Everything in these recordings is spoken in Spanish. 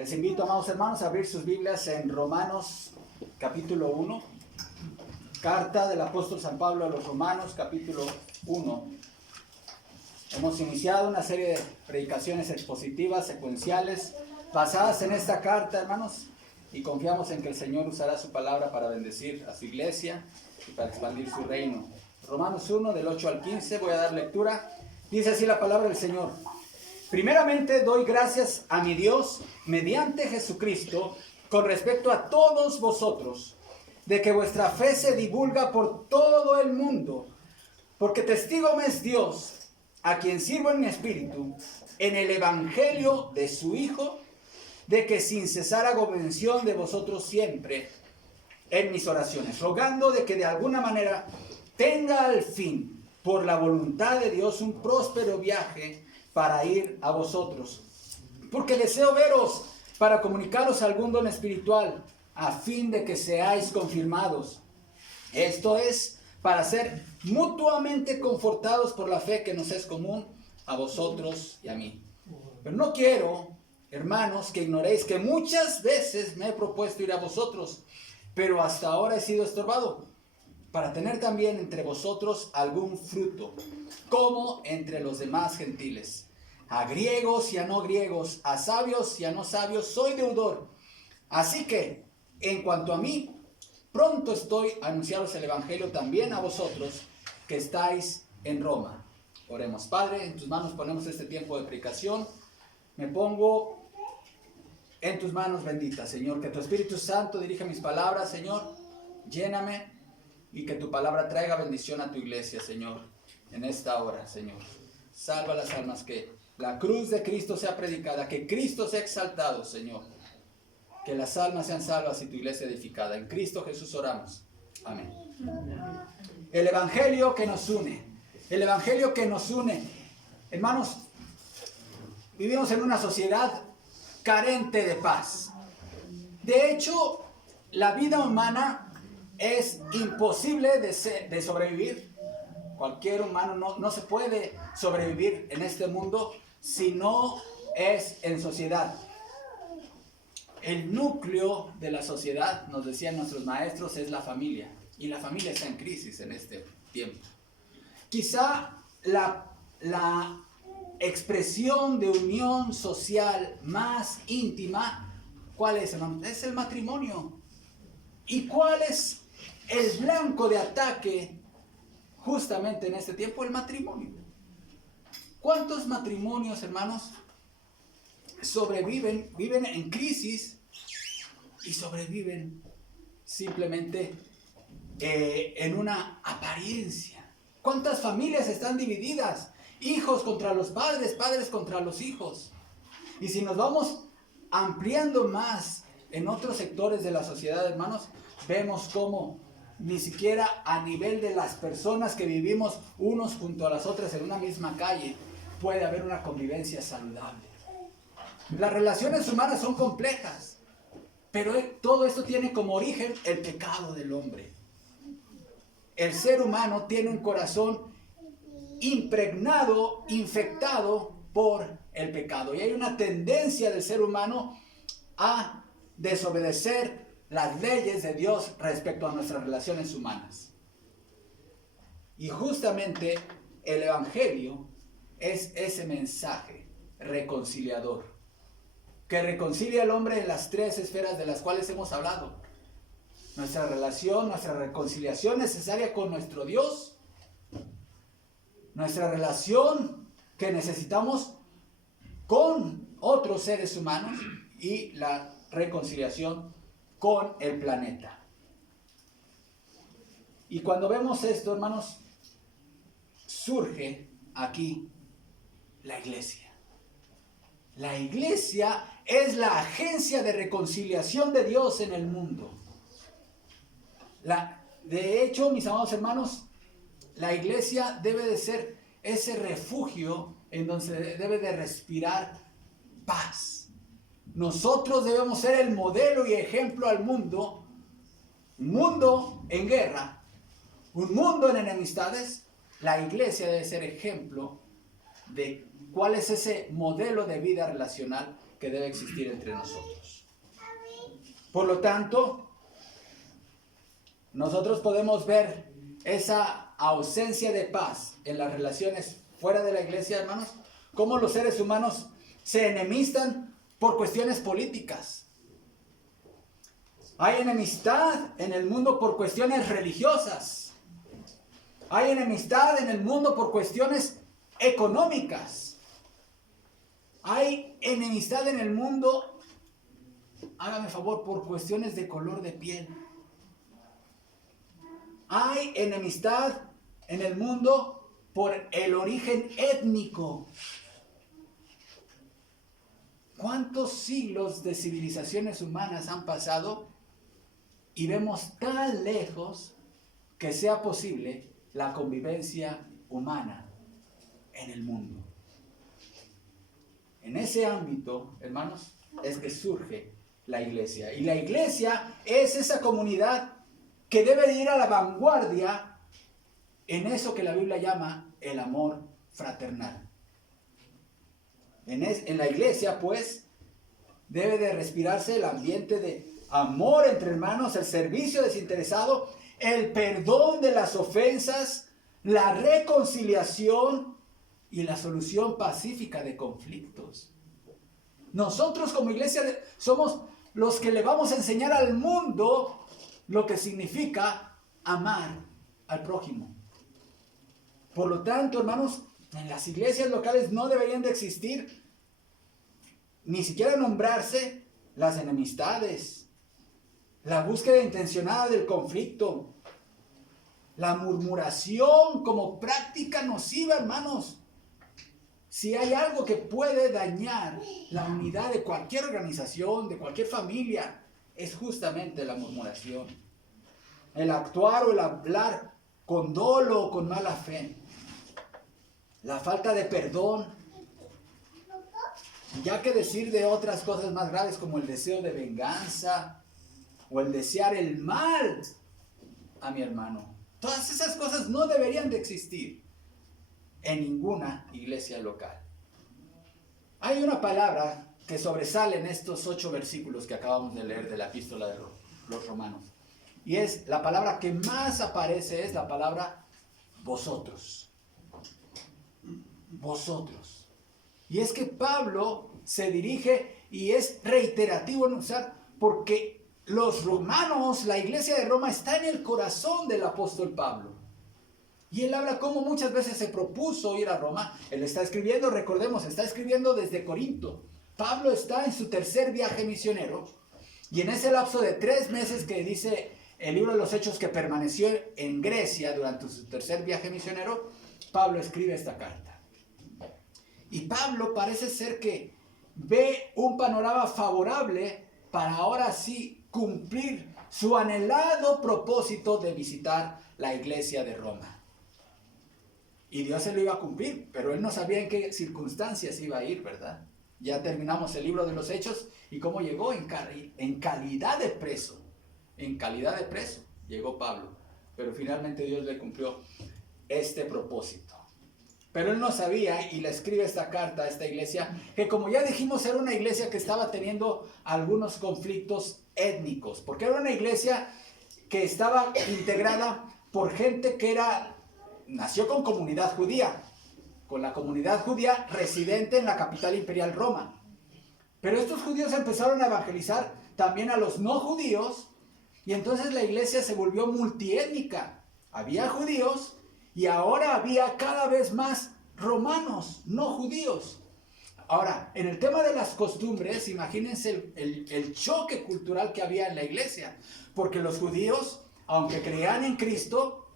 Les invito, amados hermanos, a abrir sus Biblias en Romanos capítulo 1. Carta del apóstol San Pablo a los Romanos capítulo 1. Hemos iniciado una serie de predicaciones expositivas, secuenciales, basadas en esta carta, hermanos, y confiamos en que el Señor usará su palabra para bendecir a su iglesia y para expandir su reino. Romanos 1, del 8 al 15, voy a dar lectura. Dice así la palabra del Señor. Primeramente doy gracias a mi Dios mediante Jesucristo con respecto a todos vosotros, de que vuestra fe se divulga por todo el mundo, porque testigo me es Dios, a quien sirvo en mi espíritu, en el evangelio de su Hijo, de que sin cesar hago mención de vosotros siempre en mis oraciones, rogando de que de alguna manera tenga al fin, por la voluntad de Dios, un próspero viaje para ir a vosotros, porque deseo veros para comunicaros algún don espiritual, a fin de que seáis confirmados. Esto es, para ser mutuamente confortados por la fe que nos es común a vosotros y a mí. Pero no quiero, hermanos, que ignoréis que muchas veces me he propuesto ir a vosotros, pero hasta ahora he sido estorbado, para tener también entre vosotros algún fruto, como entre los demás gentiles. A griegos y a no griegos, a sabios y a no sabios, soy deudor. Así que, en cuanto a mí, pronto estoy a anunciaros el evangelio también a vosotros que estáis en Roma. Oremos. Padre, en tus manos ponemos este tiempo de predicación. Me pongo en tus manos benditas, Señor. Que tu Espíritu Santo dirija mis palabras, Señor. Lléname y que tu palabra traiga bendición a tu iglesia, Señor, en esta hora, Señor. Salva las almas, que la cruz de Cristo sea predicada, que Cristo sea exaltado, Señor. Que las almas sean salvas y tu iglesia edificada. En Cristo Jesús oramos. Amén. El evangelio que nos une. El evangelio que nos une. Hermanos, vivimos en una sociedad carente de paz. De hecho, la vida humana es imposible de sobrevivir. Cualquier humano no se puede sobrevivir en este mundo si no es en sociedad. El núcleo de la sociedad, nos decían nuestros maestros, es la familia. Y la familia está en crisis en este tiempo. Quizá la expresión de unión social más íntima, ¿cuál es, hermano? Es el matrimonio. ¿Y cuál es el blanco de ataque justamente en este tiempo? El matrimonio. ¿Cuántos matrimonios, hermanos, sobreviven, viven en crisis y sobreviven simplemente en una apariencia? ¿Cuántas familias están divididas? Hijos contra los padres, padres contra los hijos. Y si nos vamos ampliando más en otros sectores de la sociedad, hermanos, vemos cómo ni siquiera a nivel de las personas que vivimos unos junto a las otras en una misma calle puede haber una convivencia saludable. Las relaciones humanas son complejas, pero todo esto tiene como origen el pecado del hombre. El ser humano tiene un corazón impregnado, infectado por el pecado. Y hay una tendencia del ser humano a desobedecer las leyes de Dios respecto a nuestras relaciones humanas. Y justamente el evangelio es ese mensaje reconciliador, que reconcilia al hombre en las tres esferas de las cuales hemos hablado. Nuestra relación, nuestra reconciliación necesaria con nuestro Dios, nuestra relación que necesitamos con otros seres humanos y la reconciliación con el planeta. Y cuando vemos esto, hermanos, surge aquí la iglesia. La iglesia es la agencia de reconciliación de Dios en el mundo. De hecho, mis amados hermanos, la iglesia debe de ser ese refugio en donde se debe de respirar paz. Nosotros debemos ser el modelo y ejemplo al mundo. Un mundo en guerra, un mundo en enemistades. La iglesia debe ser ejemplo de cuál es ese modelo de vida relacional que debe existir entre nosotros. Por lo tanto, nosotros podemos ver esa ausencia de paz en las relaciones fuera de la iglesia, hermanos, cómo los seres humanos se enemistan por cuestiones políticas. Hay enemistad en el mundo por cuestiones religiosas. Hay enemistad en el mundo por cuestiones económicas. Hay enemistad en el mundo, hágame favor, por cuestiones de color de piel. Hay enemistad en el mundo por el origen étnico. ¿Cuántos siglos de civilizaciones humanas han pasado y vemos tan lejos que sea posible la convivencia humana en el mundo? En ese ámbito, hermanos, es que surge la iglesia. Y la iglesia es esa comunidad que debe de ir a la vanguardia en eso que la Biblia llama el amor fraternal. En la iglesia, pues, debe de respirarse el ambiente de amor entre hermanos, el servicio desinteresado, el perdón de las ofensas, la reconciliación y la solución pacífica de conflictos. Nosotros como iglesia somos los que le vamos a enseñar al mundo lo que significa amar al prójimo. Por lo tanto, hermanos, en las iglesias locales no deberían de existir, ni siquiera nombrarse, las enemistades, la búsqueda intencionada del conflicto, la murmuración como práctica nociva, hermanos. Si hay algo que puede dañar la unidad de cualquier organización, de cualquier familia, es justamente la murmuración. El actuar o el hablar con dolo o con mala fe. La falta de perdón. Ya que decir de otras cosas más graves como el deseo de venganza o el desear el mal a mi hermano. Todas esas cosas no deberían de existir en ninguna iglesia local. Hay una palabra que sobresale en estos 8 versículos que acabamos de leer de la epístola de los Romanos. Y es la palabra que más aparece, es la palabra vosotros. Vosotros. Y es que Pablo se dirige y es reiterativo en usar, porque los romanos, la iglesia de Roma está en el corazón del apóstol Pablo. Y él habla como muchas veces se propuso ir a Roma. Él está escribiendo, recordemos, está escribiendo desde Corinto. Pablo está en su tercer viaje misionero. Y en ese lapso de 3 meses que dice el libro de los Hechos que permaneció en Grecia durante su tercer viaje misionero, Pablo escribe esta carta. Y Pablo parece ser que ve un panorama favorable para ahora sí cumplir su anhelado propósito de visitar la iglesia de Roma. Y Dios se lo iba a cumplir, pero él no sabía en qué circunstancias iba a ir, ¿verdad? Ya terminamos el libro de los Hechos y cómo llegó en calidad de preso. En calidad de preso llegó Pablo, pero finalmente Dios le cumplió este propósito. Pero él no sabía y le escribe esta carta a esta iglesia, que como ya dijimos era una iglesia que estaba teniendo algunos conflictos étnicos, porque era una iglesia que estaba integrada por gente que nació con comunidad judía, con la comunidad judía residente en la capital imperial Roma. Pero estos judíos empezaron a evangelizar también a los no judíos, y entonces la iglesia se volvió multiétnica. Había judíos y ahora había cada vez más romanos, no judíos. Ahora, en el tema de las costumbres, imagínense el choque cultural que había en la iglesia, porque los judíos, aunque creían en Cristo,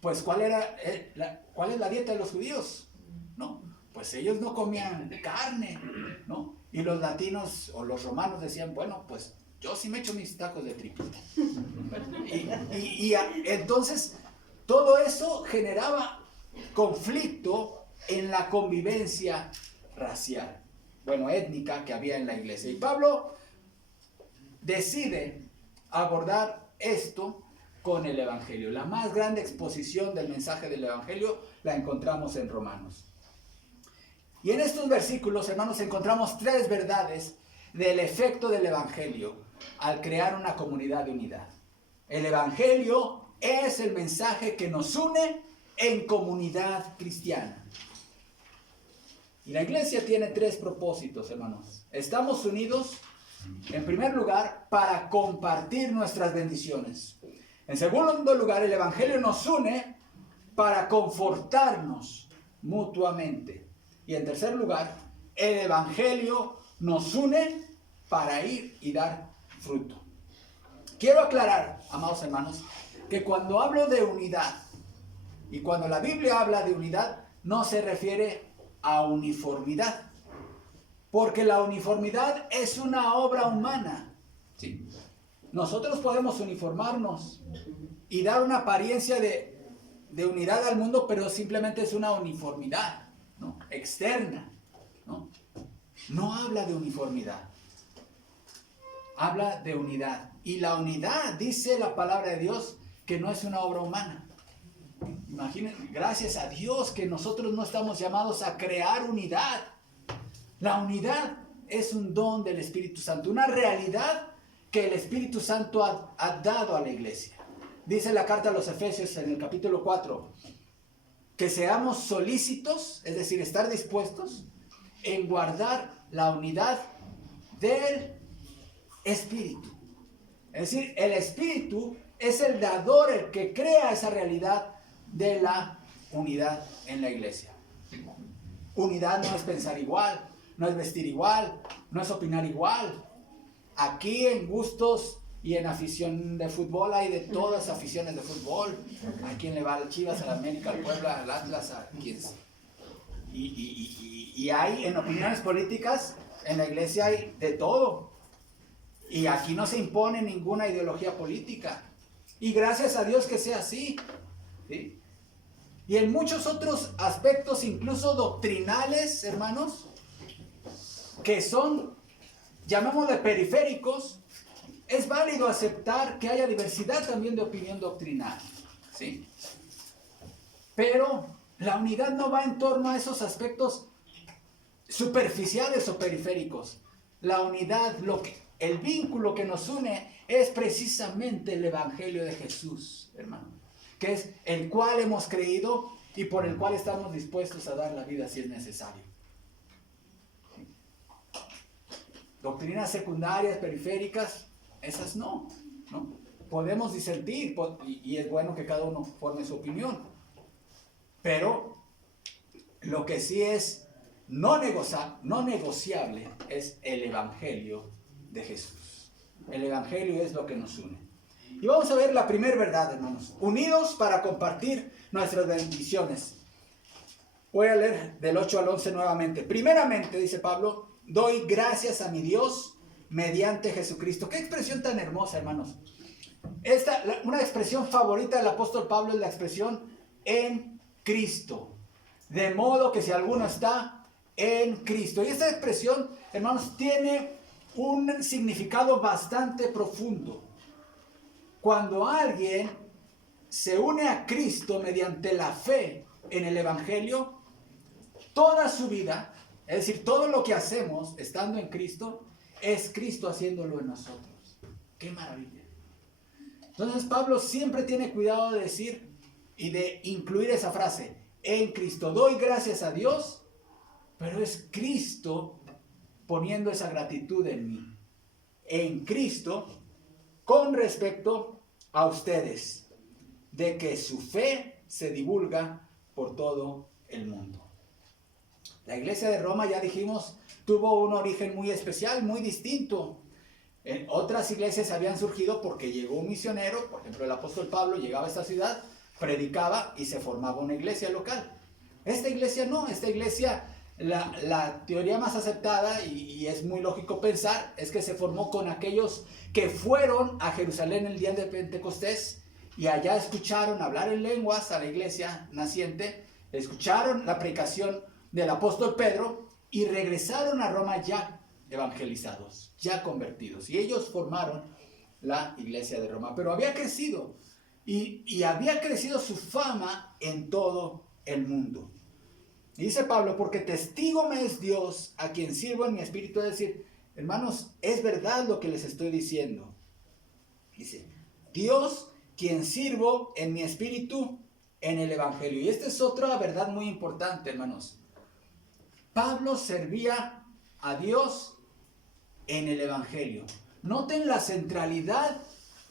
pues ¿cuál es la dieta de los judíos? ¿No? Pues ellos no comían carne, ¿no? Y los latinos o los romanos decían, bueno, pues yo sí me echo mis tacos de tripita. Y entonces todo eso generaba conflicto en la convivencia racial, étnica que había en la iglesia. Y Pablo decide abordar esto con el Evangelio. La más grande exposición del mensaje del Evangelio la encontramos en Romanos. Y en estos versículos, hermanos, encontramos 3 verdades del efecto del Evangelio al crear una comunidad de unidad. El Evangelio es el mensaje que nos une en comunidad cristiana. Y la iglesia tiene 3 propósitos, hermanos. Estamos unidos, en primer lugar, para compartir nuestras bendiciones. En segundo lugar, el Evangelio nos une para confortarnos mutuamente. Y en tercer lugar, el Evangelio nos une para ir y dar fruto. Quiero aclarar, amados hermanos, que cuando hablo de unidad y cuando la Biblia habla de unidad, no se refiere a uniformidad, porque la uniformidad es una obra humana. ¿Sí? Nosotros podemos uniformarnos y dar una apariencia de unidad al mundo, pero simplemente es una uniformidad, ¿no?, externa, ¿no? No habla de uniformidad, habla de unidad. Y la unidad, dice la palabra de Dios, que no es una obra humana. Imagínense, gracias a Dios que nosotros no estamos llamados a crear unidad. La unidad es un don del Espíritu Santo, una realidad que el Espíritu Santo ha dado a la iglesia. Dice la carta a los Efesios en el capítulo 4, que seamos solícitos, es decir, estar dispuestos en guardar la unidad del Espíritu. Es decir, el Espíritu es el dador, el que crea esa realidad de la unidad en la iglesia. Unidad no es pensar igual, no es vestir igual, no es opinar igual. Aquí en gustos y en afición de fútbol hay de todas aficiones de fútbol. A quien le va a Chivas, a la América, al Puebla, al Atlas, a quien sea. Y hay en opiniones políticas, en la iglesia hay de todo. Y aquí no se impone ninguna ideología política. Y gracias a Dios que sea así. ¿Sí? Y en muchos otros aspectos, incluso doctrinales, hermanos, que son, llamémosle periféricos, es válido aceptar que haya diversidad también de opinión doctrinal. ¿Sí? Pero la unidad no va en torno a esos aspectos superficiales o periféricos. La unidad, el vínculo que nos une es precisamente el Evangelio de Jesús, hermano, que es el cual hemos creído y por el cual estamos dispuestos a dar la vida si es necesario. Doctrinas secundarias, periféricas, esas no. Podemos disentir y es bueno que cada uno forme su opinión. Pero lo que sí es no negociable es el Evangelio de Jesús. El Evangelio es lo que nos une. Y vamos a ver la primera verdad, hermanos. Unidos para compartir nuestras bendiciones. Voy a leer del 8 al 11 nuevamente. Primeramente, dice Pablo, doy gracias a mi Dios mediante Jesucristo. Qué expresión tan hermosa, hermanos. Una expresión favorita del apóstol Pablo es la expresión en Cristo. De modo que si alguno está en Cristo. Y esta expresión, hermanos, tiene un significado bastante profundo. Cuando alguien se une a Cristo mediante la fe en el Evangelio, toda su vida, es decir, todo lo que hacemos estando en Cristo, es Cristo haciéndolo en nosotros. ¡Qué maravilla! Entonces Pablo siempre tiene cuidado de decir y de incluir esa frase, en Cristo. Doy gracias a Dios, pero es Cristo poniendo esa gratitud en mí. En Cristo, con respecto a ustedes, de que su fe se divulga por todo el mundo. La iglesia de Roma, ya dijimos, tuvo un origen muy especial, muy distinto. En otras iglesias habían surgido porque llegó un misionero, por ejemplo el apóstol Pablo llegaba a esta ciudad, predicaba y se formaba una iglesia local. Esta iglesia no, esta iglesia, la teoría más aceptada y es muy lógico pensar, es que se formó con aquellos que fueron a Jerusalén el día de Pentecostés y allá escucharon hablar en lenguas a la iglesia naciente, escucharon la predicación del apóstol Pedro y regresaron a Roma ya evangelizados, ya convertidos. Y ellos formaron la iglesia de Roma. Pero había crecido y había crecido su fama en todo el mundo. Y dice Pablo, porque testigo me es Dios a quien sirvo en mi espíritu, es decir, Hermanos, es verdad lo que les estoy diciendo. Dice, Dios, quien sirvo en mi espíritu en el Evangelio. Y esta es otra verdad muy importante, hermanos. Pablo servía a Dios en el Evangelio. Noten la centralidad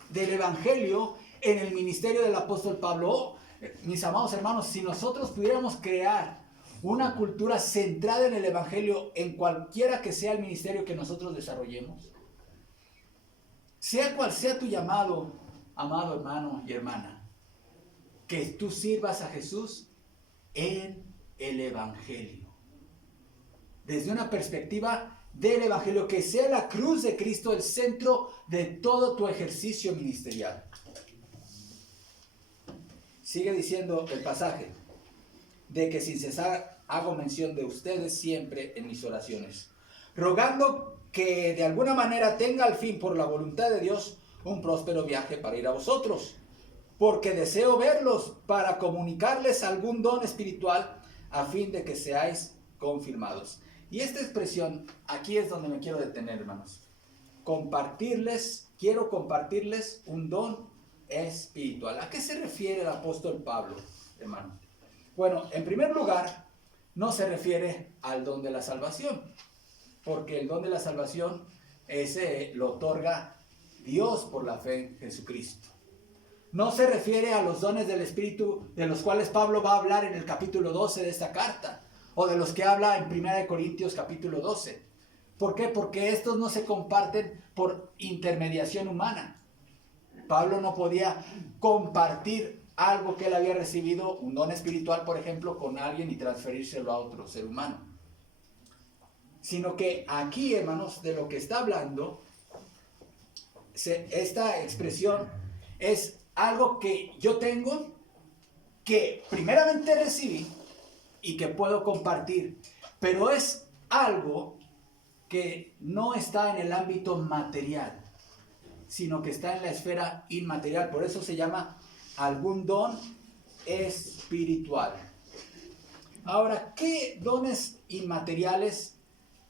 del Evangelio en el ministerio del apóstol Pablo. Oh, mis amados hermanos, si nosotros pudiéramos crear una cultura centrada en el Evangelio en cualquiera que sea el ministerio que nosotros desarrollemos, sea cual sea tu llamado, amado hermano y hermana, que tú sirvas a Jesús en el Evangelio. Desde una perspectiva del Evangelio, que sea la cruz de Cristo el centro de todo tu ejercicio ministerial. Sigue diciendo el pasaje, de que sin cesar hago mención de ustedes siempre en mis oraciones, rogando que de alguna manera tenga al fin por la voluntad de Dios un próspero viaje para ir a vosotros, porque deseo verlos para comunicarles algún don espiritual a fin de que seáis confirmados. Y esta expresión, aquí es donde me quiero detener, hermanos. Quiero compartirles un don espiritual. ¿A qué se refiere el apóstol Pablo, hermano? Bueno, en primer lugar, no se refiere al don de la salvación, porque el don de la salvación ese lo otorga Dios por la fe en Jesucristo. No se refiere a los dones del Espíritu de los cuales Pablo va a hablar en el capítulo 12 de esta carta, o de los que habla en 1 Corintios capítulo 12. ¿Por qué? Porque estos no se comparten por intermediación humana. Pablo no podía compartir algo que él había recibido, un don espiritual, por ejemplo, con alguien y transferírselo a otro ser humano. Sino que aquí, hermanos, de lo que está hablando, esta expresión es algo que yo tengo, que primeramente recibí y que puedo compartir, pero es algo que no está en el ámbito material, sino que está en la esfera inmaterial. Por eso se llama algún don espiritual. Ahora, ¿qué dones inmateriales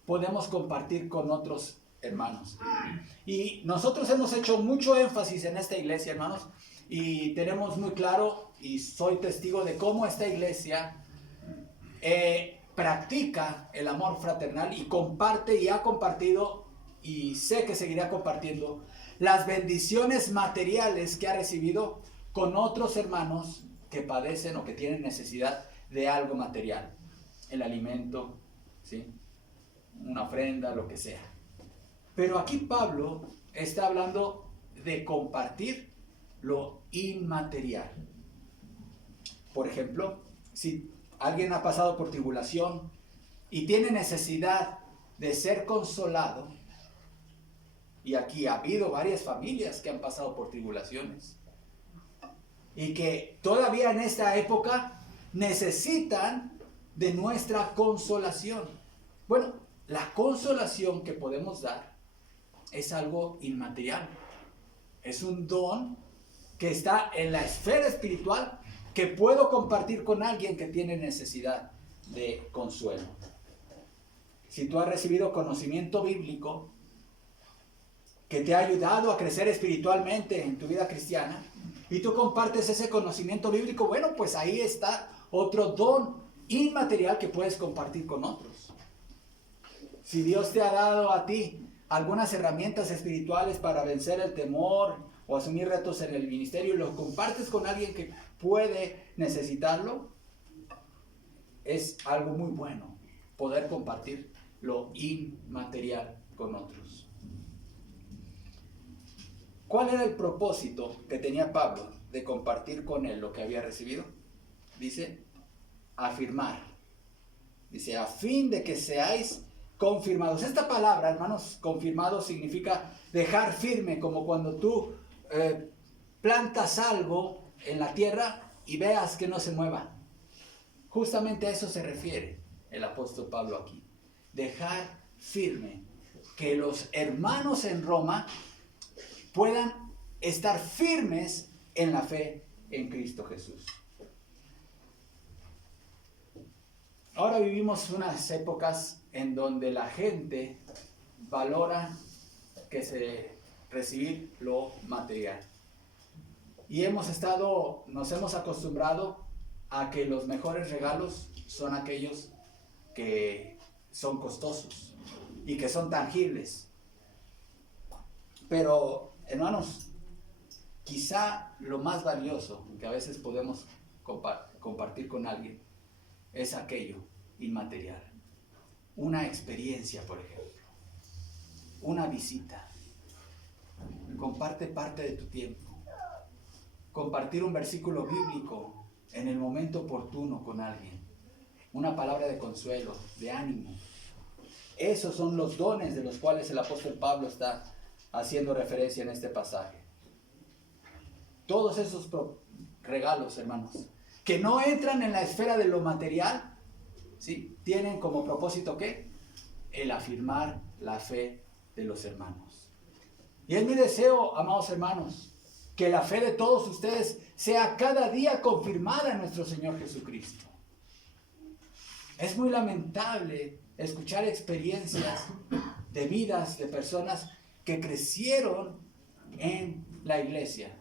podemos compartir con otros hermanos? Y nosotros hemos hecho mucho énfasis en esta iglesia, hermanos, y tenemos muy claro, y soy testigo de cómo esta iglesia practica el amor fraternal y comparte y ha compartido, y sé que seguirá compartiendo, las bendiciones materiales que ha recibido con otros hermanos que padecen o que tienen necesidad de algo material, el alimento, ¿sí?, una ofrenda, lo que sea. Pero aquí Pablo está hablando de compartir lo inmaterial. Por ejemplo, si alguien ha pasado por tribulación y tiene necesidad de ser consolado, y aquí ha habido varias familias que han pasado por tribulaciones y que todavía en esta época necesitan de nuestra consolación. Bueno, la consolación que podemos dar es algo inmaterial. Es un don que está en la esfera espiritual que puedo compartir con alguien que tiene necesidad de consuelo. Si tú has recibido conocimiento bíblico que te ha ayudado a crecer espiritualmente en tu vida cristiana y tú compartes ese conocimiento bíblico, bueno, pues ahí está otro don inmaterial que puedes compartir con otros. Si Dios te ha dado a ti algunas herramientas espirituales para vencer el temor o asumir retos en el ministerio y los compartes con alguien que puede necesitarlo, es algo muy bueno poder compartir lo inmaterial con otros. ¿Cuál era el propósito que tenía Pablo de compartir con él lo que había recibido? Dice, afirmar. Dice, a fin de que seáis confirmados. Esta palabra, hermanos, confirmado significa dejar firme, como cuando tú plantas algo en la tierra y veas que no se mueva. Justamente a eso se refiere el apóstol Pablo aquí. Dejar firme, que los hermanos en Roma puedan estar firmes en la fe en Cristo Jesús. Ahora vivimos unas épocas en donde la gente valora recibir lo material. Y nos hemos acostumbrado a que los mejores regalos son aquellos que son costosos y que son tangibles. Pero, hermanos, quizá lo más valioso que a veces podemos compartir con alguien es aquello inmaterial. Una experiencia, por ejemplo, una visita. Comparte parte de tu tiempo. Compartir un versículo bíblico en el momento oportuno con alguien. Una palabra de consuelo, de ánimo. Esos son los dones de los cuales el apóstol Pablo está haciendo referencia en este pasaje. Todos esos regalos, hermanos, que no entran en la esfera de lo material, ¿sí?, tienen como propósito ¿qué? El afirmar la fe de los hermanos. Y es mi deseo, amados hermanos, que la fe de todos ustedes sea cada día confirmada en nuestro Señor Jesucristo. Es muy lamentable escuchar experiencias de vidas de personas que crecieron en la iglesia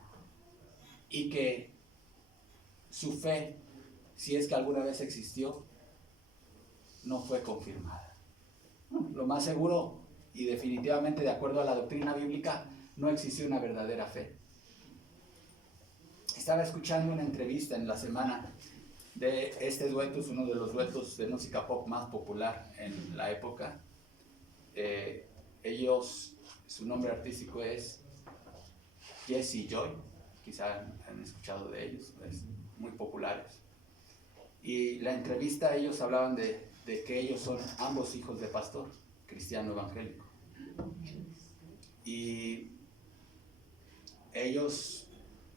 y que su fe, si es que alguna vez existió, no fue confirmada. Lo más seguro y definitivamente de acuerdo a la doctrina bíblica, no existe una verdadera fe. Estaba escuchando una entrevista en la semana de este dueto, es uno de los duetos de música pop más popular en la época. Su nombre artístico es Jesse y Joy, quizá han escuchado de ellos, es muy populares. Y la entrevista, ellos hablaban de que ellos son ambos hijos de pastor cristiano evangélico. Y ellos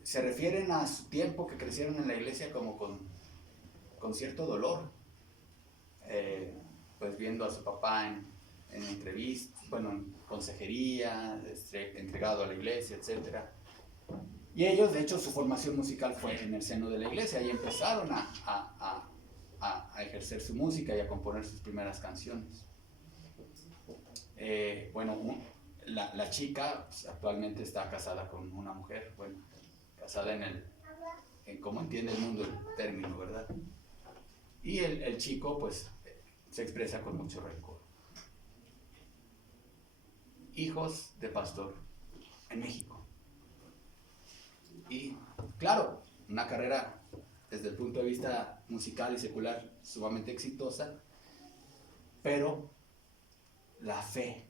se refieren a su tiempo que crecieron en la iglesia como con cierto dolor, pues viendo a su papá en entrevistas, en consejería, entregado a la iglesia, etc. Y ellos, de hecho, su formación musical fue en el seno de la iglesia y empezaron a ejercer su música y a componer sus primeras canciones. La chica pues, actualmente está casada con una mujer, casada en cómo entiende el mundo el término, ¿verdad? Y el chico pues se expresa con mucho rencor. Hijos de pastor en México. Y claro, una carrera desde el punto de vista musical y secular sumamente exitosa, pero la fe.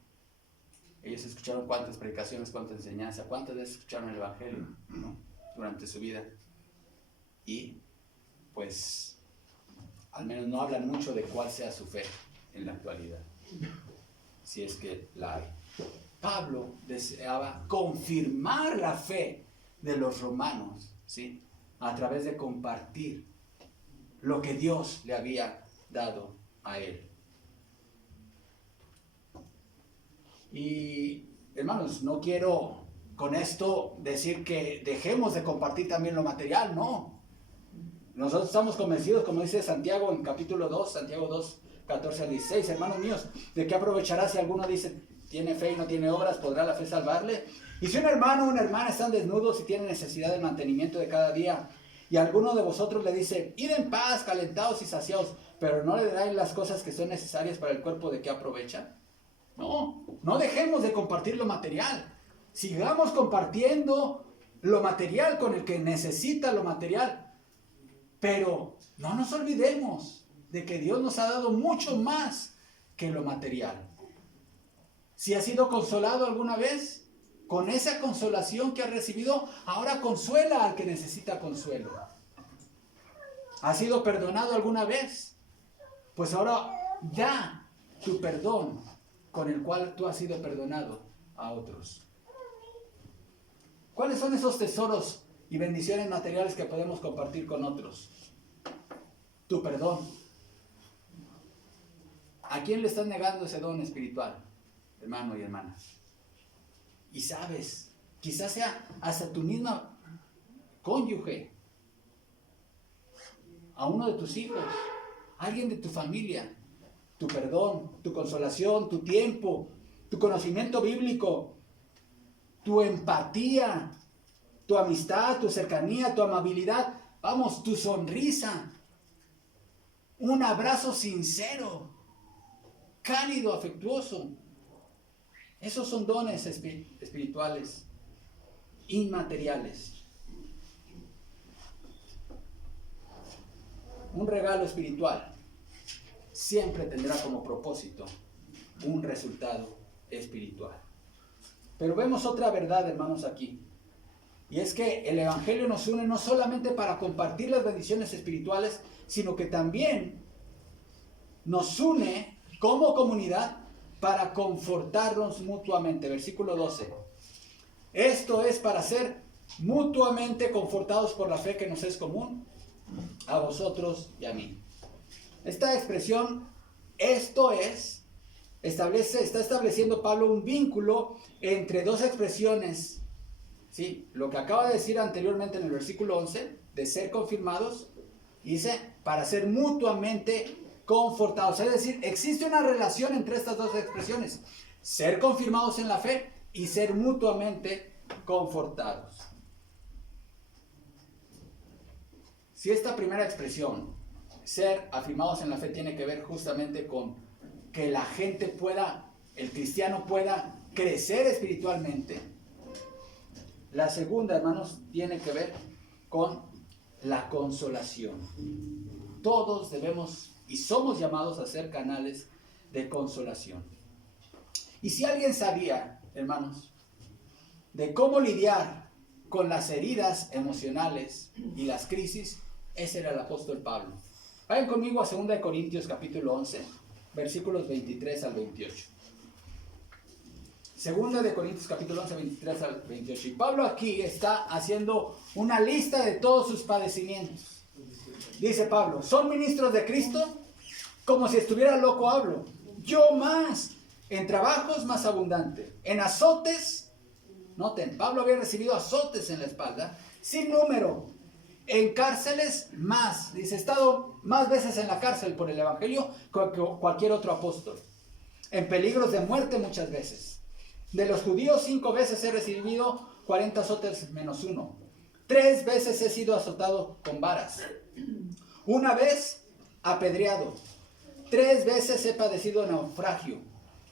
Ellos escucharon cuántas predicaciones, cuánta enseñanza, cuántas veces escucharon el evangelio, ¿no?, durante su vida. Y pues al menos no hablan mucho de cuál sea su fe en la actualidad, si es que la hay. Pablo deseaba confirmar la fe de los romanos, ¿sí?, a través de compartir lo que Dios le había dado a él. Y hermanos, no quiero con esto decir que dejemos de compartir también lo material, no. Nosotros estamos convencidos, como dice Santiago en capítulo 2, Santiago 2, 14 al 16, hermanos míos, ¿de qué aprovechará si alguno dice tiene fe y no tiene obras? ¿Podrá la fe salvarle? Y si un hermano o una hermana están desnudos y tienen necesidad del mantenimiento de cada día, y alguno de vosotros le dice, id en paz, calentados y saciados, pero no le dais las cosas que son necesarias para el cuerpo, ¿de qué aprovecha? No dejemos de compartir lo material. Sigamos compartiendo lo material con el que necesita lo material. Pero no nos olvidemos de que Dios nos ha dado mucho más que lo material. Si has sido consolado alguna vez, con esa consolación que has recibido, ahora consuela al que necesita consuelo. ¿Has sido perdonado alguna vez? Pues ahora da tu perdón con el cual tú has sido perdonado a otros. ¿Cuáles son esos tesoros y bendiciones materiales que podemos compartir con otros? Tu perdón. ¿A quién le estás negando ese don espiritual, hermano y hermana? Y sabes, quizás sea hasta tu misma cónyuge, a uno de tus hijos, alguien de tu familia. Tu perdón, tu consolación, tu tiempo, tu conocimiento bíblico, tu empatía, tu amistad, tu cercanía, tu amabilidad, vamos, tu sonrisa, un abrazo sincero, cálido, afectuoso. Esos son dones espirituales, inmateriales. Un regalo espiritual siempre tendrá como propósito un resultado espiritual. Pero vemos otra verdad, hermanos, aquí. Y es que el Evangelio nos une no solamente para compartir las bendiciones espirituales, sino que también nos une como comunidad para confortarnos mutuamente. Versículo 12. Esto es para ser mutuamente confortados por la fe que nos es común a vosotros y a mí. Esta expresión, esto es, está estableciendo Pablo un vínculo entre dos expresiones. ¿Sí? Lo que acaba de decir anteriormente en el versículo 11, de ser confirmados, dice, para ser mutuamente confortados. Es decir, existe una relación entre estas dos expresiones, ser confirmados en la fe y ser mutuamente confortados. Si esta primera expresión, ser afirmados en la fe, tiene que ver justamente con que la gente pueda, el cristiano pueda crecer espiritualmente, la segunda, hermanos, tiene que ver con la consolación. Todos debemos y somos llamados a ser canales de consolación. Y si alguien sabía, hermanos, de cómo lidiar con las heridas emocionales y las crisis, ese era el apóstol Pablo. Vayan conmigo a 2 Corintios capítulo 11, versículos 23 al 28. 2 de Corintios capítulo 11, 23 al 28. Y Pablo aquí está haciendo una lista de todos sus padecimientos. Dice Pablo, ¿son ministros de Cristo? Como si estuviera loco hablo. Yo más, en trabajos más abundante, en azotes. Noten, Pablo había recibido azotes en la espalda, sin número. En cárceles más. Dice, he estado más veces en la cárcel por el Evangelio que cualquier otro apóstol. En peligros de muerte muchas veces. De los judíos 5 veces he recibido 40 azotes menos 1. 3 veces he sido azotado con varas. 1 vez apedreado. 3 veces he padecido naufragio.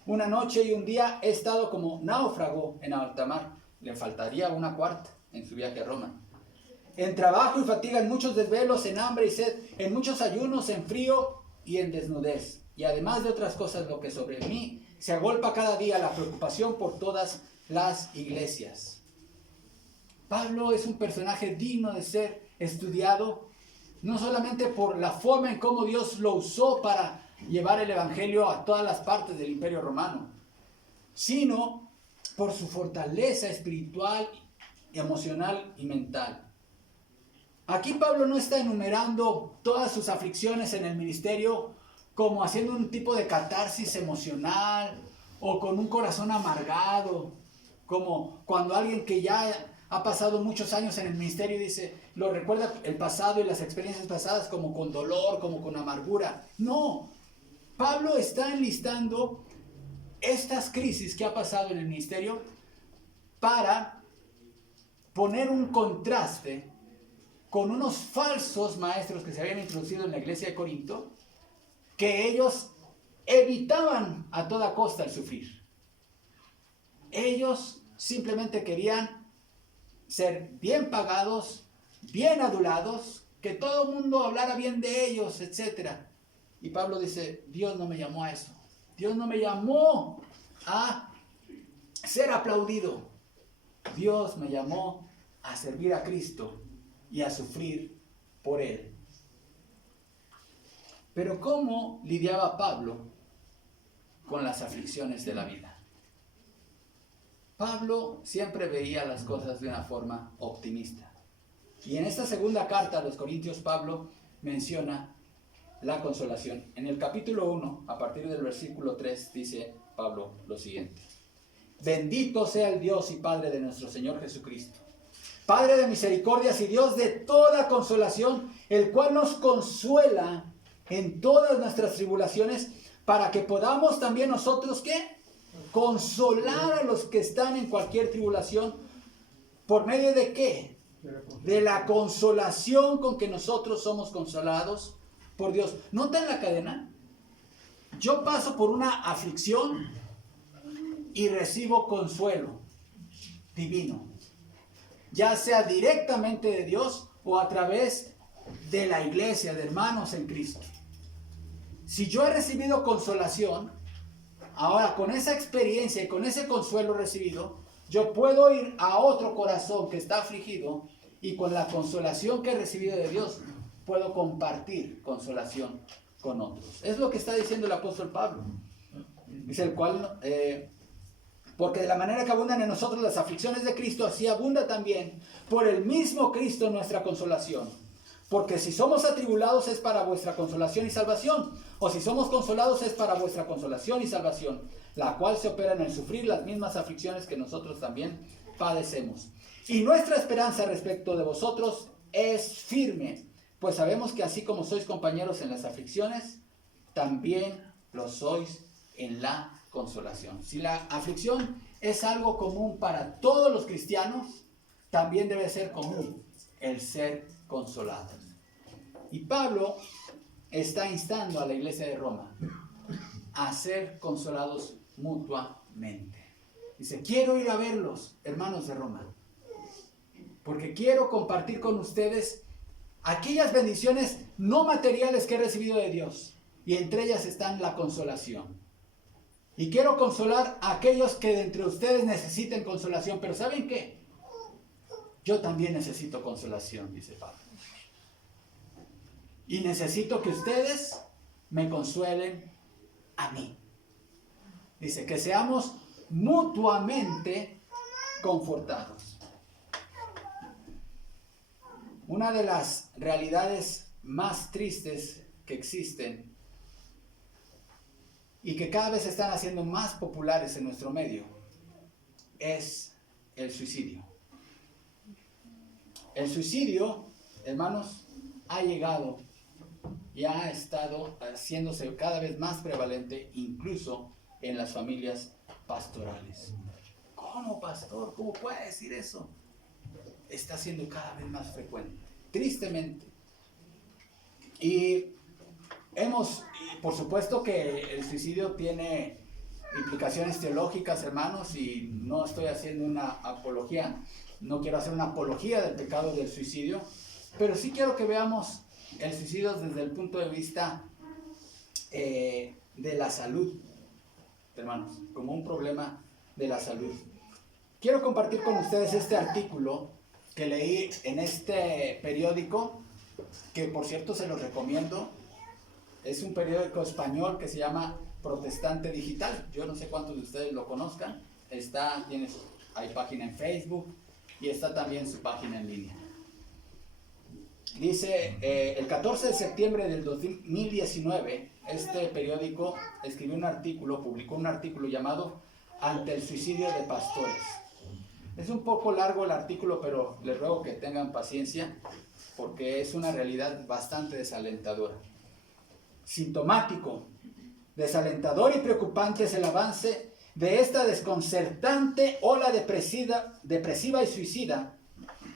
1 noche y 1 día he estado como náufrago en alta mar. Le faltaría 1 cuarta en su viaje a Roma. En trabajo y fatiga, en muchos desvelos, en hambre y sed, en muchos ayunos, en frío y en desnudez. Y además de otras cosas, lo que sobre mí se agolpa cada día, la preocupación por todas las iglesias. Pablo es un personaje digno de ser estudiado, no solamente por la forma en cómo Dios lo usó para llevar el Evangelio a todas las partes del Imperio Romano, sino por su fortaleza espiritual, emocional y mental. Aquí Pablo no está enumerando todas sus aflicciones en el ministerio como haciendo un tipo de catarsis emocional o con un corazón amargado, como cuando alguien que ya ha pasado muchos años en el ministerio dice, lo recuerda el pasado y las experiencias pasadas como con dolor, como con amargura. No, Pablo está enlistando estas crisis que ha pasado en el ministerio para poner un contraste con unos falsos maestros que se habían introducido en la iglesia de Corinto, que ellos evitaban a toda costa el sufrir. Ellos simplemente querían ser bien pagados, bien adulados, que todo el mundo hablara bien de ellos, etc. Y Pablo dice, Dios no me llamó a eso. Dios no me llamó a ser aplaudido. Dios me llamó a servir a Cristo y a sufrir por Él. Pero ¿cómo lidiaba Pablo con las aflicciones de la vida? Pablo siempre veía las cosas de una forma optimista. Y en esta segunda carta a los Corintios, Pablo menciona la consolación. En el capítulo 1, a partir del versículo 3, dice Pablo lo siguiente. Bendito sea el Dios y Padre de nuestro Señor Jesucristo, Padre de misericordias y Dios de toda consolación, el cual nos consuela en todas nuestras tribulaciones, para que podamos también nosotros, ¿qué? consolar a los que están en cualquier tribulación. ¿Por medio de qué? De la consolación con que nosotros somos consolados por Dios. ¿Notan la cadena? Yo paso por una aflicción y recibo consuelo divino, ya sea directamente de Dios o a través de la iglesia, de hermanos en Cristo. Si yo he recibido consolación, ahora con esa experiencia y con ese consuelo recibido, yo puedo ir a otro corazón que está afligido y con la consolación que he recibido de Dios puedo compartir consolación con otros. Es lo que está diciendo el apóstol Pablo. Dice el cual, porque de la manera que abundan en nosotros las aflicciones de Cristo, así abunda también por el mismo Cristo nuestra consolación. Porque si somos atribulados es para vuestra consolación y salvación, o si somos consolados es para vuestra consolación y salvación, la cual se opera en el sufrir las mismas aflicciones que nosotros también padecemos. Y nuestra esperanza respecto de vosotros es firme, pues sabemos que así como sois compañeros en las aflicciones, también lo sois en la consolación. Si la aflicción es algo común para todos los cristianos, también debe ser común el ser consolados. Y Pablo está instando a la iglesia de Roma a ser consolados mutuamente. Dice, quiero ir a verlos, hermanos de Roma, porque quiero compartir con ustedes aquellas bendiciones no materiales que he recibido de Dios, y entre ellas están la consolación. Y quiero consolar a aquellos que de entre ustedes necesiten consolación, pero ¿saben qué? Yo también necesito consolación, dice Pablo. Y necesito que ustedes me consuelen a mí. Dice que seamos mutuamente confortados. Una de las realidades más tristes que existen y que cada vez se están haciendo más populares en nuestro medio es el suicidio. El suicidio, hermanos, ha llegado y ha estado haciéndose cada vez más prevalente, incluso en las familias pastorales. ¿Cómo, pastor? ¿Cómo puede decir eso? Está siendo cada vez más frecuente, tristemente. Y por supuesto que el suicidio tiene implicaciones teológicas, hermanos, y no estoy haciendo una apología, no quiero hacer una apología del pecado del suicidio, pero sí quiero que veamos el suicidio desde el punto de vista de la salud, hermanos, como un problema de la salud. Quiero compartir con ustedes este artículo que leí en este periódico, que por cierto se los recomiendo. Es un periódico español que se llama Protestante Digital. Yo no sé cuántos de ustedes lo conozcan. Hay página en Facebook y está también su página en línea. Dice, el 14 de septiembre del 2019, este periódico publicó un artículo llamado Ante el suicidio de pastores. Es un poco largo el artículo, pero les ruego que tengan paciencia porque es una realidad bastante desalentadora. Sintomático, desalentador y preocupante es el avance de esta desconcertante ola depresiva y suicida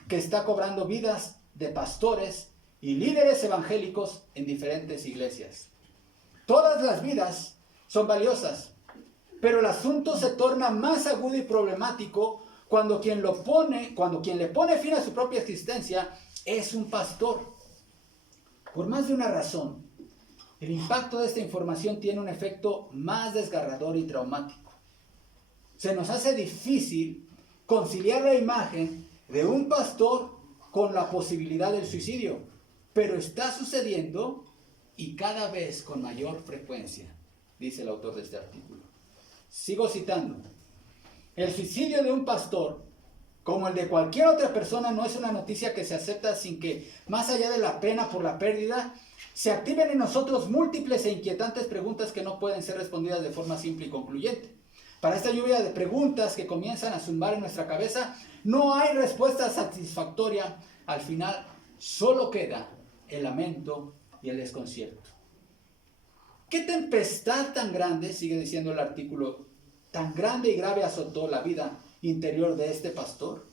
que está cobrando vidas de pastores y líderes evangélicos en diferentes iglesias. Todas las vidas son valiosas, pero el asunto se torna más agudo y problemático cuando quien le pone fin a su propia existencia es un pastor. Por más de una razón, el impacto de esta información tiene un efecto más desgarrador y traumático. Se nos hace difícil conciliar la imagen de un pastor con la posibilidad del suicidio, pero está sucediendo y cada vez con mayor frecuencia, dice el autor de este artículo. Sigo citando. El suicidio de un pastor, como el de cualquier otra persona, no es una noticia que se acepta sin que, más allá de la pena por la pérdida, se activen en nosotros múltiples e inquietantes preguntas que no pueden ser respondidas de forma simple y concluyente. Para esta lluvia de preguntas que comienzan a zumbar en nuestra cabeza, no hay respuesta satisfactoria. Al final, solo queda el lamento y el desconcierto. ¿Qué tempestad tan grande, sigue diciendo el artículo, tan grande y grave azotó la vida interior de este pastor?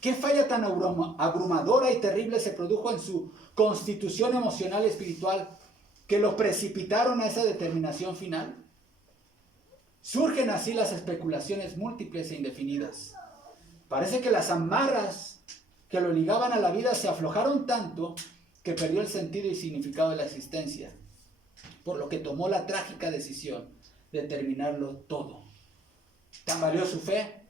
¿Qué falla tan abrumadora y terrible se produjo en su constitución emocional y espiritual que lo precipitaron a esa determinación final? Surgen así las especulaciones múltiples e indefinidas. Parece que las amarras que lo ligaban a la vida se aflojaron tanto que perdió el sentido y significado de la existencia, por lo que tomó la trágica decisión de terminarlo todo. Tambaleó su fe,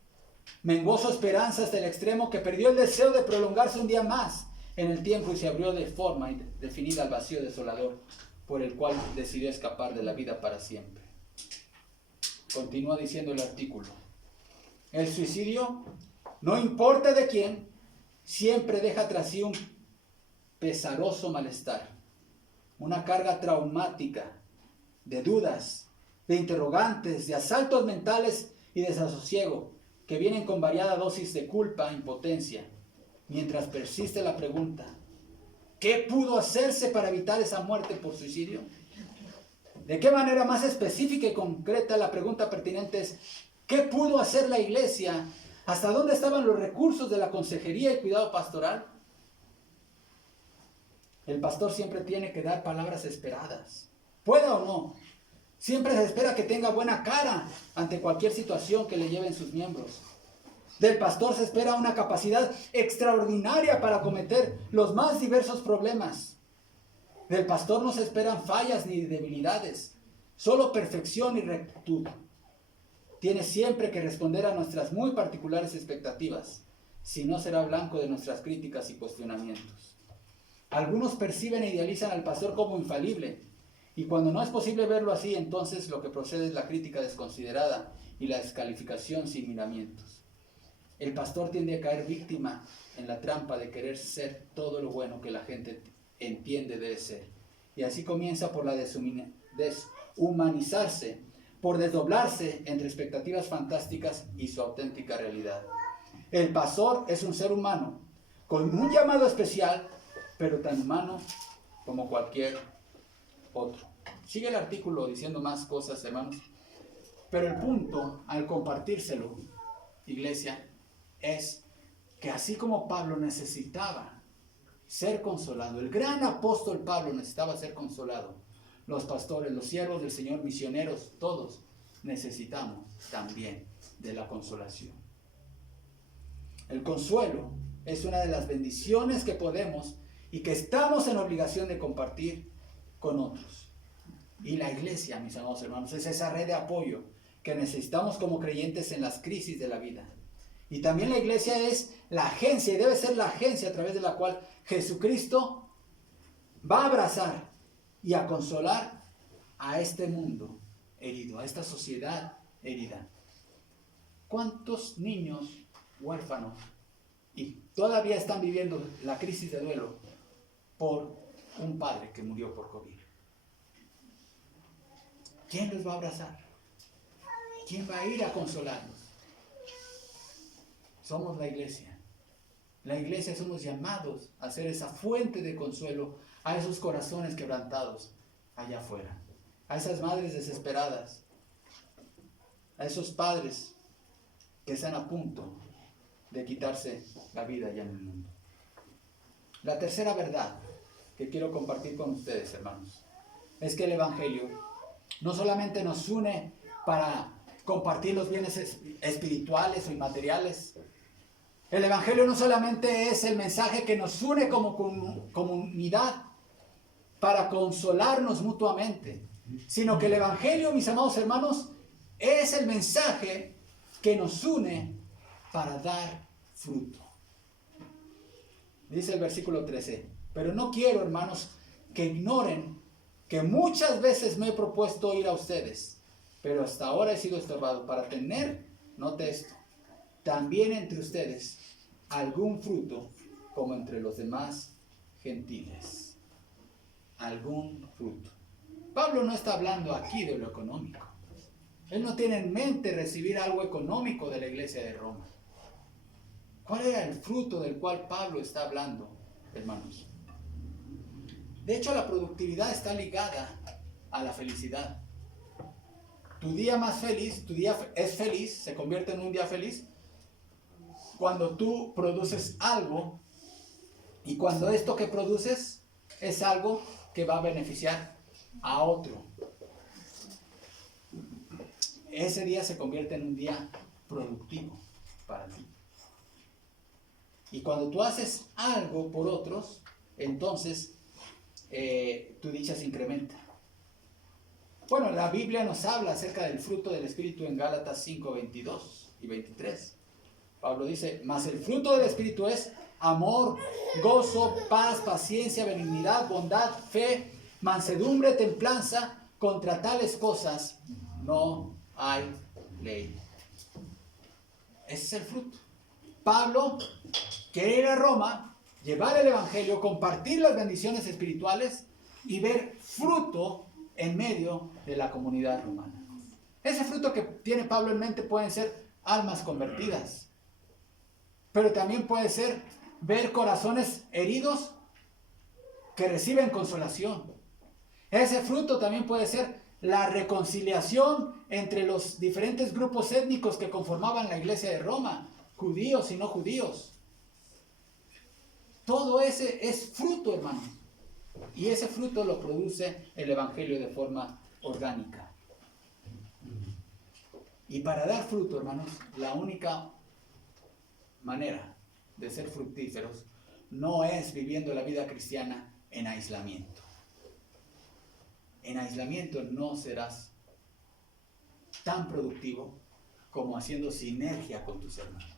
menguó su esperanza hasta el extremo que perdió el deseo de prolongarse un día más en el tiempo y se abrió de forma indefinida al vacío desolador por el cual decidió escapar de la vida para siempre. Continúa diciendo el artículo: el suicidio, no importa de quién, siempre deja tras sí un pesaroso malestar, una carga traumática de dudas, de interrogantes, de asaltos mentales y desasosiego que vienen con variada dosis de culpa e impotencia, mientras persiste la pregunta: ¿qué pudo hacerse para evitar esa muerte por suicidio? ¿De qué manera más específica y concreta la pregunta pertinente es: ¿qué pudo hacer la iglesia? ¿Hasta dónde estaban los recursos de la consejería y cuidado pastoral? El pastor siempre tiene que dar palabras esperadas, pueda o no. Siempre se espera que tenga buena cara ante cualquier situación que le lleven sus miembros. Del pastor se espera una capacidad extraordinaria para acometer los más diversos problemas. Del pastor no se esperan fallas ni debilidades, solo perfección y rectitud. Tiene siempre que responder a nuestras muy particulares expectativas, si no será blanco de nuestras críticas y cuestionamientos. Algunos perciben e idealizan al pastor como infalible, y cuando no es posible verlo así, entonces lo que procede es la crítica desconsiderada y la descalificación sin miramientos. El pastor tiende a caer víctima en la trampa de querer ser todo lo bueno que la gente entiende debe ser. Y así comienza por la deshumanizarse, por desdoblarse entre expectativas fantásticas y su auténtica realidad. El pastor es un ser humano con un llamado especial, pero tan humano como cualquier otro. Sigue el artículo diciendo más cosas, hermanos, pero el punto al compartírselo, iglesia, es que así como Pablo necesitaba ser consolado, el gran apóstol Pablo necesitaba ser consolado, los pastores, los siervos del Señor, misioneros, todos necesitamos también de la consolación. El consuelo es una de las bendiciones que podemos y que estamos en obligación de compartir con otros. Y la iglesia, mis amados hermanos, es esa red de apoyo que necesitamos como creyentes en las crisis de la vida. Y también la iglesia es la agencia, y debe ser la agencia a través de la cual Jesucristo va a abrazar y a consolar a este mundo herido, a esta sociedad herida. ¿Cuántos niños huérfanos y todavía están viviendo la crisis de duelo por un padre que murió por COVID? ¿Quién los va a abrazar? ¿Quién va a ir a consolarlos? Somos la iglesia. La iglesia somos llamados a ser esa fuente de consuelo a esos corazones quebrantados allá afuera, a esas madres desesperadas, a esos padres que están a punto de quitarse la vida allá en el mundo. La tercera verdad que quiero compartir con ustedes, hermanos, es que el Evangelio no solamente nos une para compartir los bienes espirituales o inmateriales. El Evangelio no solamente es el mensaje que nos une como comunidad para consolarnos mutuamente, sino que el Evangelio, mis amados hermanos, es el mensaje que nos une para dar fruto. Dice el versículo 13, pero no quiero, hermanos, que ignoren que muchas veces me he propuesto ir a ustedes, pero hasta ahora he sido estorbado para tener, note esto, también entre ustedes algún fruto como entre los demás gentiles. Algún fruto. Pablo no está hablando aquí de lo económico. Él no tiene en mente recibir algo económico de la iglesia de Roma. ¿Cuál era el fruto del cual Pablo está hablando, hermanos? De hecho, la productividad está ligada a la felicidad. tu día más feliz, tu día es feliz, se convierte en un día feliz cuando tú produces algo y cuando esto que produces es algo que va a beneficiar a otro. Ese día se convierte en un día productivo para ti. Y cuando tú haces algo por otros, entonces tu dicha se incrementa. Bueno, la Biblia nos habla acerca del fruto del Espíritu en Gálatas 5, 22 y 23. Pablo dice, mas el fruto del Espíritu es amor, gozo, paz, paciencia, benignidad, bondad, fe, mansedumbre, templanza. Contra tales cosas no hay ley. Ese es el fruto. Pablo quiere ir a Roma, llevar el Evangelio, compartir las bendiciones espirituales y ver fruto en medio de la comunidad romana. Ese fruto que tiene Pablo en mente pueden ser almas convertidas, pero también puede ser ver corazones heridos que reciben consolación. Ese fruto también puede ser la reconciliación entre los diferentes grupos étnicos que conformaban la iglesia de Roma, judíos y no judíos. Todo ese es fruto, hermanos. Y ese fruto lo produce el Evangelio de forma orgánica. Y para dar fruto, hermanos, la única manera de ser fructíferos no es viviendo la vida cristiana en aislamiento. En aislamiento no serás tan productivo como haciendo sinergia con tus hermanos.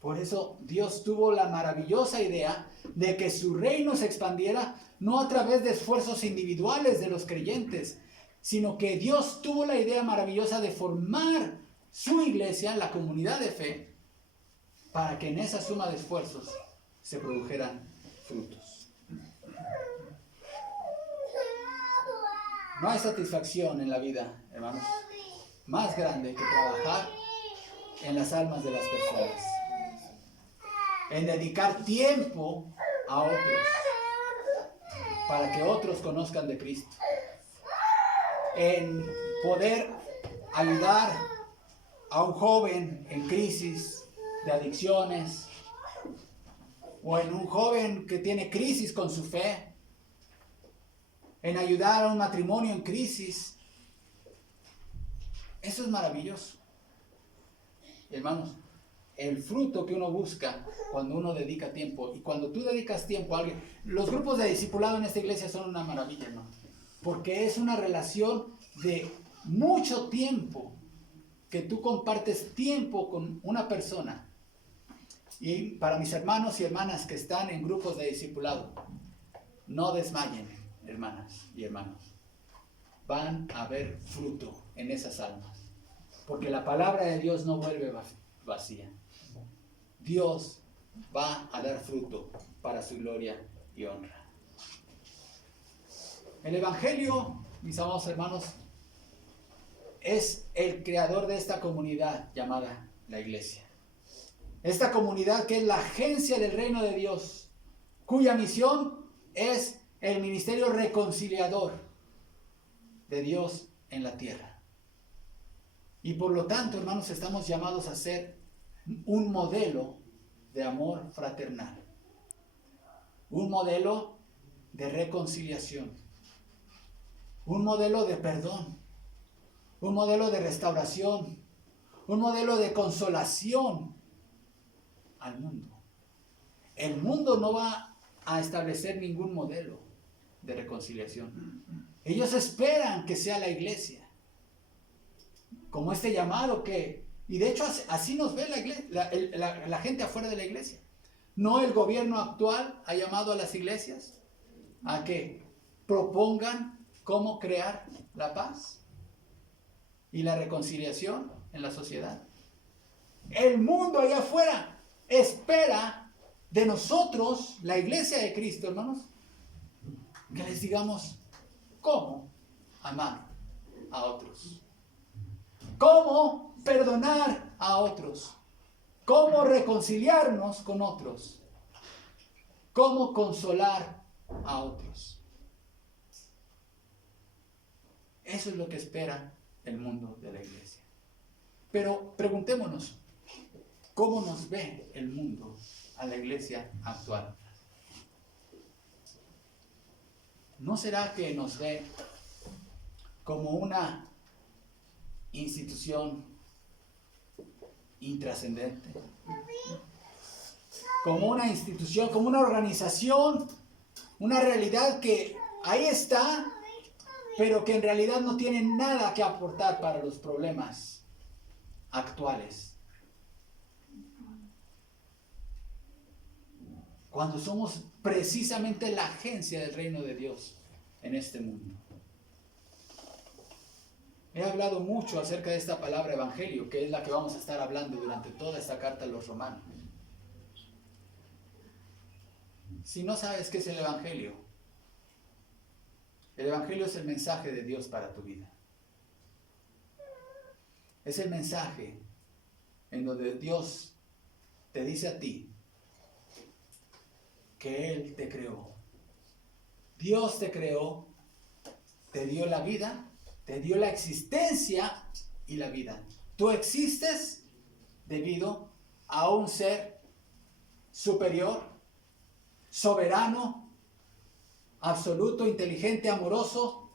Por eso Dios tuvo la maravillosa idea de que su reino se expandiera no a través de esfuerzos individuales de los creyentes, sino que Dios tuvo la idea maravillosa de formar su iglesia, la comunidad de fe, para que en esa suma de esfuerzos se produjeran frutos. No hay satisfacción en la vida, hermanos, más grande que trabajar en las almas de las personas, en dedicar tiempo a otros, para que otros conozcan de Cristo, en poder ayudar a un joven en crisis de adicciones, o en un joven que tiene crisis con su fe, en ayudar a un matrimonio en crisis. Eso es maravilloso. Hermanos, el fruto que uno busca cuando uno dedica tiempo, y cuando tú dedicas tiempo a alguien, los grupos de discipulado en esta iglesia son una maravilla, hermano, porque es una relación de mucho tiempo, que tú compartes tiempo con una persona. Y para mis hermanos y hermanas que están en grupos de discipulado, no desmayen, hermanas y hermanos. Van a ver fruto en esas almas, porque la palabra de Dios no vuelve vacía. Dios va a dar fruto para su gloria y honra. El Evangelio, mis amados hermanos, es el creador de esta comunidad llamada la iglesia. Esta comunidad que es la agencia del reino de Dios, cuya misión es el ministerio reconciliador de Dios en la tierra. Y por lo tanto, hermanos, estamos llamados a ser un modelo de amor fraternal, un modelo de reconciliación, un modelo de perdón, un modelo de restauración, un modelo de consolación al mundo. El mundo no va a establecer ningún modelo de reconciliación. Ellos esperan que sea la iglesia, como este llamado que, y de hecho así nos ve la iglesia, la gente afuera de la iglesia. ¿No el gobierno actual ha llamado a las iglesias a que propongan cómo crear la paz y la reconciliación en la sociedad? El mundo allá afuera espera de nosotros, la iglesia de Cristo, hermanos, que les digamos cómo amar a otros, cómo perdonar a otros, cómo reconciliarnos con otros, cómo consolar a otros. Eso es lo que espera el mundo de la iglesia. Pero preguntémonos, ¿cómo nos ve el mundo a la iglesia actual? ¿No será que nos ve como una institución intrascendente? Como una institución, como una organización, una realidad que ahí está, pero que en realidad no tiene nada que aportar para los problemas actuales. Cuando somos precisamente la agencia del reino de Dios en este mundo. He hablado mucho acerca de esta palabra evangelio, que es la que vamos a estar hablando durante toda esta carta a los romanos. Si no sabes qué es el evangelio es el mensaje de Dios para tu vida. Es el mensaje en donde Dios te dice a ti que Él te creó. Dios te creó, te dio la vida, te dio la existencia y la vida. Tú existes debido a un ser superior, soberano, absoluto, inteligente, amoroso,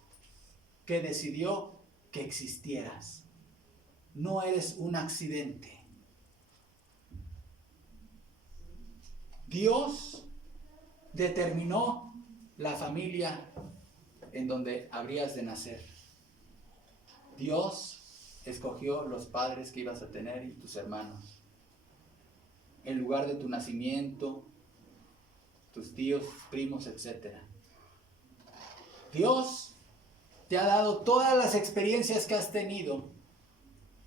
que decidió que existieras. No eres un accidente. Dios determinó la familia en donde habrías de nacer. Dios escogió los padres que ibas a tener y tus hermanos. El lugar de tu nacimiento, tus tíos, primos, etc. Dios te ha dado todas las experiencias que has tenido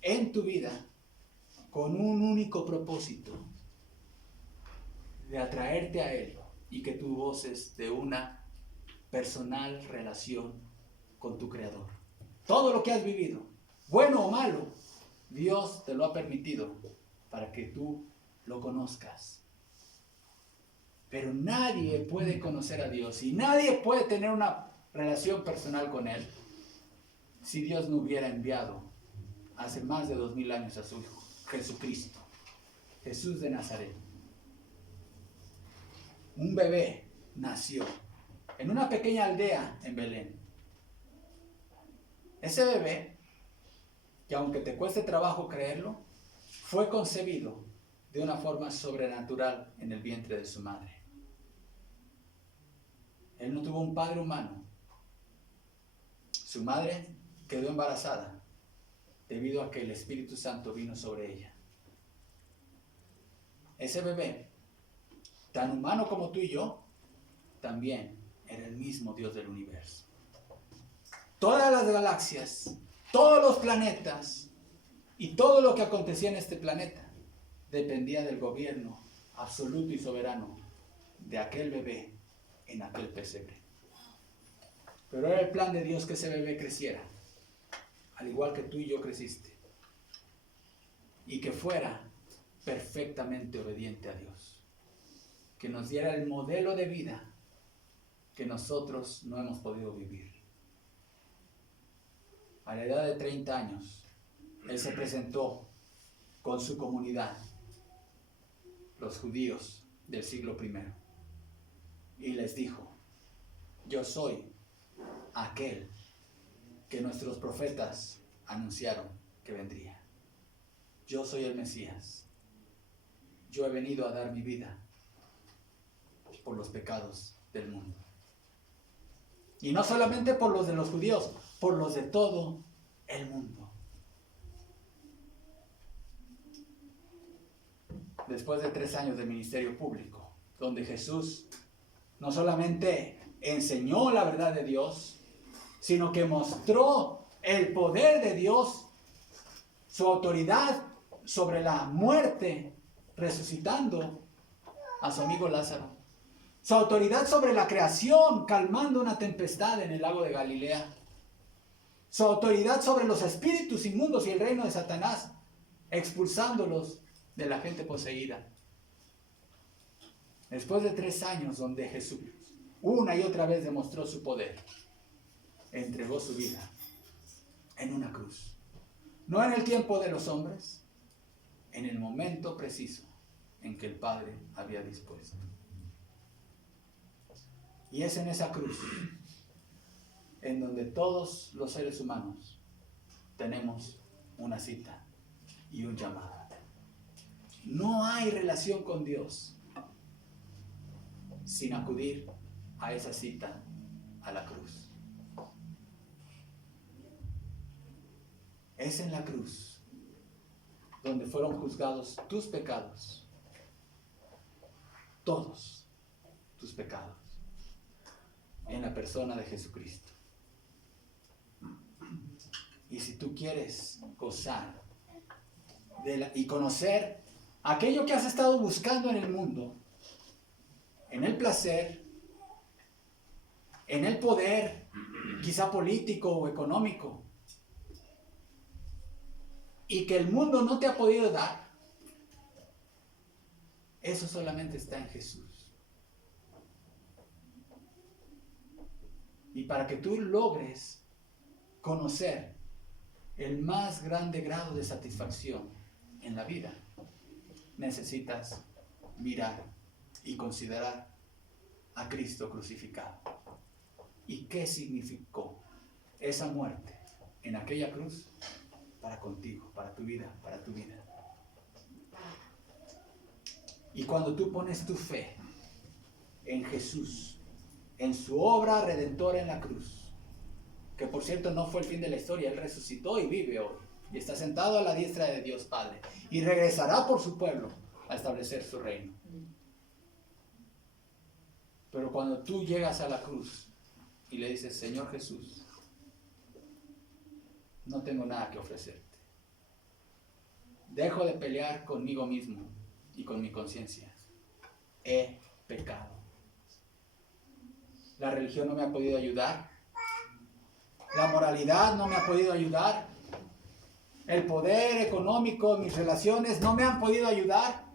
en tu vida con un único propósito: de atraerte a Él y que tú goces de una personal relación con tu Creador. Todo lo que has vivido, bueno o malo, Dios te lo ha permitido para que tú lo conozcas. Pero nadie puede conocer a Dios y nadie puede tener una relación personal con Él si Dios no hubiera enviado hace más de 2000 años a su Hijo, Jesucristo, Jesús de Nazaret. Un bebé nació en una pequeña aldea en Belén. Ese bebé, que aunque te cueste trabajo creerlo, fue concebido de una forma sobrenatural en el vientre de su madre. Él no tuvo un padre humano. Su madre quedó embarazada debido a que el Espíritu Santo vino sobre ella. Ese bebé, tan humano como tú y yo, también era el mismo Dios del universo. Todas las galaxias, todos los planetas y todo lo que acontecía en este planeta dependía del gobierno absoluto y soberano de aquel bebé en aquel pesebre. Pero era el plan de Dios que ese bebé creciera, al igual que tú y yo creciste, y que fuera perfectamente obediente a Dios, que nos diera el modelo de vida que nosotros no hemos podido vivir. A la edad de 30 años, Él se presentó con su comunidad, los judíos del siglo I, y les dijo: yo soy aquel que nuestros profetas anunciaron que vendría. Yo soy el Mesías. Yo he venido a dar mi vida por los pecados del mundo. Y no solamente por los de los judíos, por los de todo el mundo. Después de 3 años de ministerio público, donde Jesús no solamente enseñó la verdad de Dios, sino que mostró el poder de Dios, su autoridad sobre la muerte, resucitando a su amigo Lázaro, su autoridad sobre la creación, calmando una tempestad en el lago de Galilea, su autoridad sobre los espíritus inmundos y el reino de Satanás, expulsándolos de la gente poseída. Después de 3 años donde Jesús una y otra vez demostró su poder, entregó su vida en una cruz. No en el tiempo de los hombres, en el momento preciso en que el Padre había dispuesto. Y es en esa cruz en donde todos los seres humanos tenemos una cita y un llamado. No hay relación con Dios sin acudir a esa cita, a la cruz. Es en la cruz donde fueron juzgados tus pecados, todos tus pecados, en la persona de Jesucristo. Y si tú quieres gozar y conocer aquello que has estado buscando en el mundo, en el placer, en el poder, quizá político o económico, y que el mundo no te ha podido dar, eso solamente está en Jesús. Y para que tú logres conocer el más grande grado de satisfacción en la vida, necesitas mirar y considerar a Cristo crucificado. ¿Y qué significó esa muerte en aquella cruz para contigo, para tu vida, para tu vida? Y cuando tú pones tu fe en Jesús, en su obra redentora en la cruz, que por cierto no fue el fin de la historia, Él resucitó y vive hoy, y está sentado a la diestra de Dios Padre, y regresará por su pueblo a establecer su reino. Pero cuando tú llegas a la cruz y le dices, Señor Jesús, no tengo nada que ofrecerte. Dejo de pelear conmigo mismo y con mi conciencia. He pecado. La religión no me ha podido ayudar. La moralidad no me ha podido ayudar. El poder económico, mis relaciones no me han podido ayudar.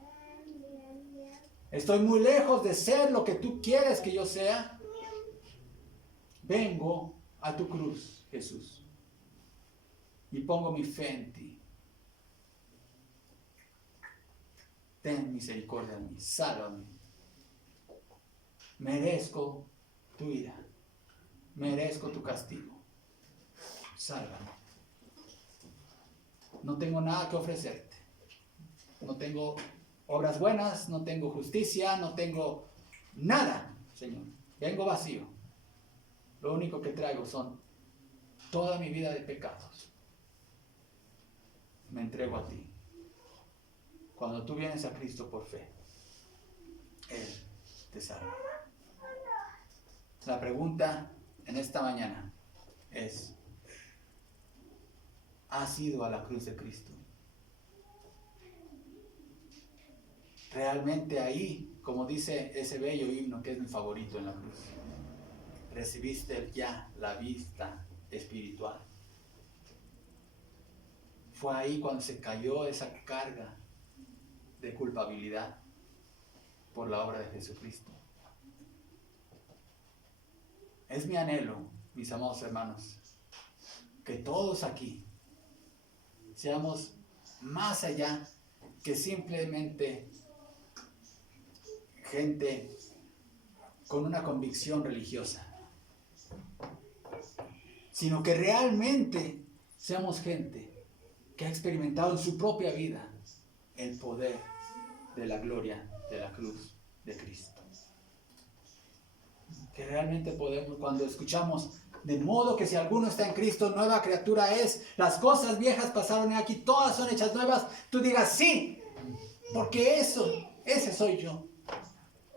Estoy muy lejos de ser lo que tú quieres que yo sea. Vengo a tu cruz, Jesús, y pongo mi fe en ti. Ten misericordia de mí, sálvame. Merezco tu ira, merezco tu castigo. Sálvame. No tengo nada que ofrecerte. No tengo obras buenas, no tengo justicia, no tengo nada, Señor. Vengo vacío. Lo único que traigo son toda mi vida de pecados. Me entrego a ti. Cuando tú vienes a Cristo por fe, Él te salva. La pregunta en esta mañana es, ¿has ido a la cruz de Cristo? Realmente ahí, como dice ese bello himno que es mi favorito en la cruz, recibiste ya la vista espiritual. Fue ahí cuando se cayó esa carga de culpabilidad por la obra de Jesucristo. Es mi anhelo, mis amados hermanos, que todos aquí seamos más allá que simplemente gente con una convicción religiosa, sino que realmente seamos gente que ha experimentado en su propia vida el poder de la gloria de la cruz de Cristo. Que realmente podemos, cuando escuchamos, de modo que si alguno está en Cristo, nueva criatura es, las cosas viejas pasaron y aquí todas son hechas nuevas, tú digas sí, porque ese soy yo.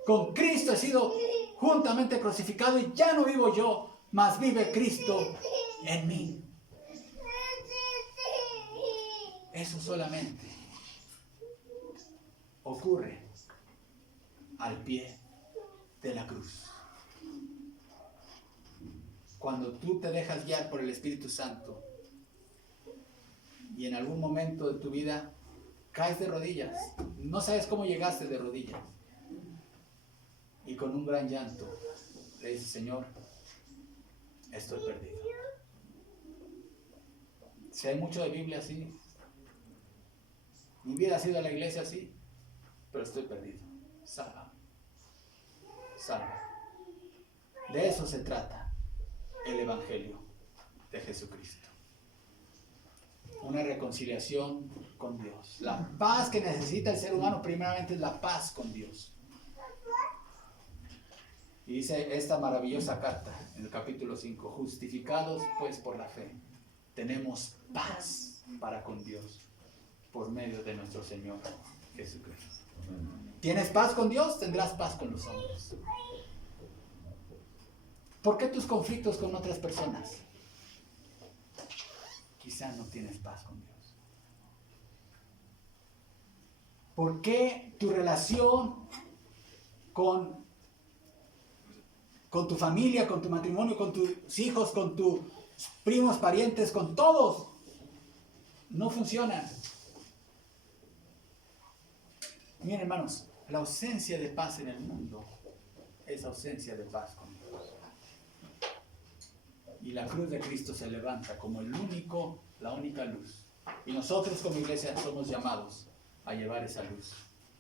Con Cristo he sido juntamente crucificado y ya no vivo yo, mas vive Cristo en mí. Eso solamente ocurre al pie de la cruz. Cuando tú te dejas guiar por el Espíritu Santo y en algún momento de tu vida caes de rodillas, no sabes cómo llegaste de rodillas, y con un gran llanto le dices, Señor, estoy perdido. Si hay mucho de Biblia así, mi vida ha sido a la iglesia así, pero estoy perdido. Salva. Salva. De eso se trata el Evangelio de Jesucristo. Una reconciliación con Dios. La paz que necesita el ser humano primeramente es la paz con Dios. Y dice esta maravillosa carta en el capítulo 5, justificados pues por la fe, tenemos paz para con Dios por medio de nuestro Señor Jesucristo. ¿Tienes paz con Dios? Tendrás paz con los hombres. ¿Por qué tus conflictos con otras personas? Quizá no tienes paz con Dios. ¿Por qué tu relación con tu familia, con tu matrimonio, con tus hijos, con tus primos, parientes, con todos no funcionan? Miren, hermanos, la ausencia de paz en el mundo es ausencia de paz con Dios. Y la cruz de Cristo se levanta como la única luz. Y nosotros como iglesia somos llamados a llevar esa luz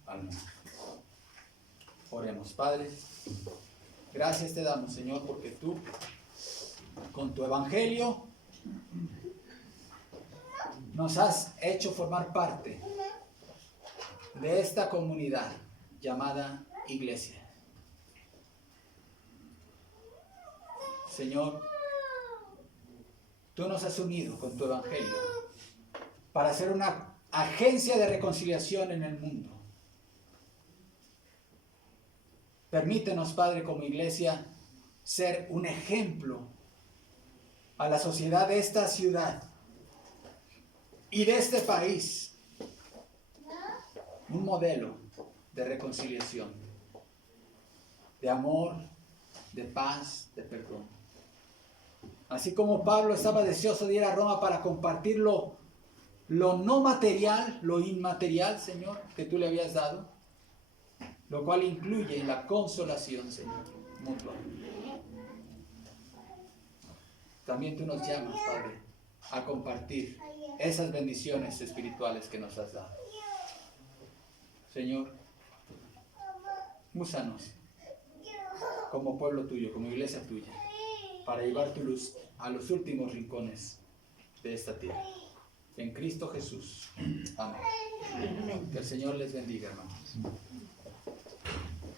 al mundo. Oremos. Padre, gracias te damos, Señor, porque tú, con tu evangelio, nos has hecho formar parte de esta comunidad llamada iglesia. Señor, tú nos has unido con tu evangelio para ser una agencia de reconciliación en el mundo. Permítenos, Padre, como iglesia, ser un ejemplo a la sociedad de esta ciudad y de este país. Un modelo de reconciliación, de amor, de paz, de perdón. Así como Pablo estaba deseoso de ir a Roma para compartir lo no material, lo inmaterial, Señor, que tú le habías dado, lo cual incluye la consolación, Señor, mutua. También tú nos llamas, Padre, a compartir esas bendiciones espirituales que nos has dado. Señor, úsanos como pueblo tuyo, como iglesia tuya, para llevar tu luz a los últimos rincones de esta tierra. En Cristo Jesús. Amén. Que el Señor les bendiga, hermanos.